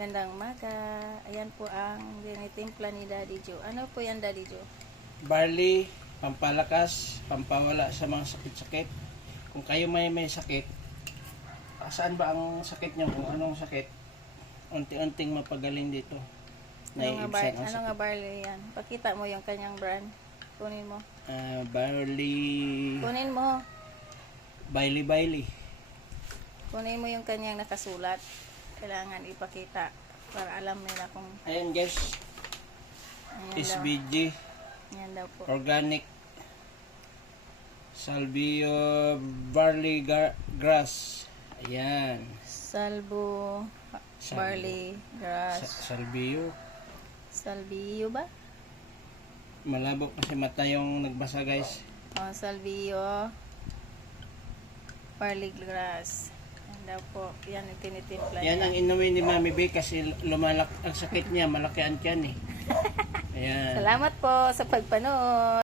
Gandang umaga. Ayan po ang tinitimpla ni Daddy Joe. Ano po yan, Daddy Joe? Barley, pampalakas, pampawala sa mga sakit-sakit. Kung kayo may sakit, saan ba ang sakit niyo? Kung anong sakit, unti-unting mapagaling dito. Ano nga barley yan? Pakita mo yung kanyang brand. Kunin mo. Barley, Kunin mo. Bailey. Kunin mo yung kanyang nakasulat. Kailangan ipakita para alam nila kung Ayan guys, ayan daw. SBG, Ayan daw po. organic, salvio, barley grass. Ayan. Salvo, barley, grass. Salvio. Salvio ba? Malabo kasi mata yung nagbasa guys. Salvio, barley grass. Ayan daw po. Yan ang tinitimpla Yan niya. ang inumin ni Mami B kasi ang sakit niya, malaki ang tiyan eh. Ayan. Salamat po sa pagpanood.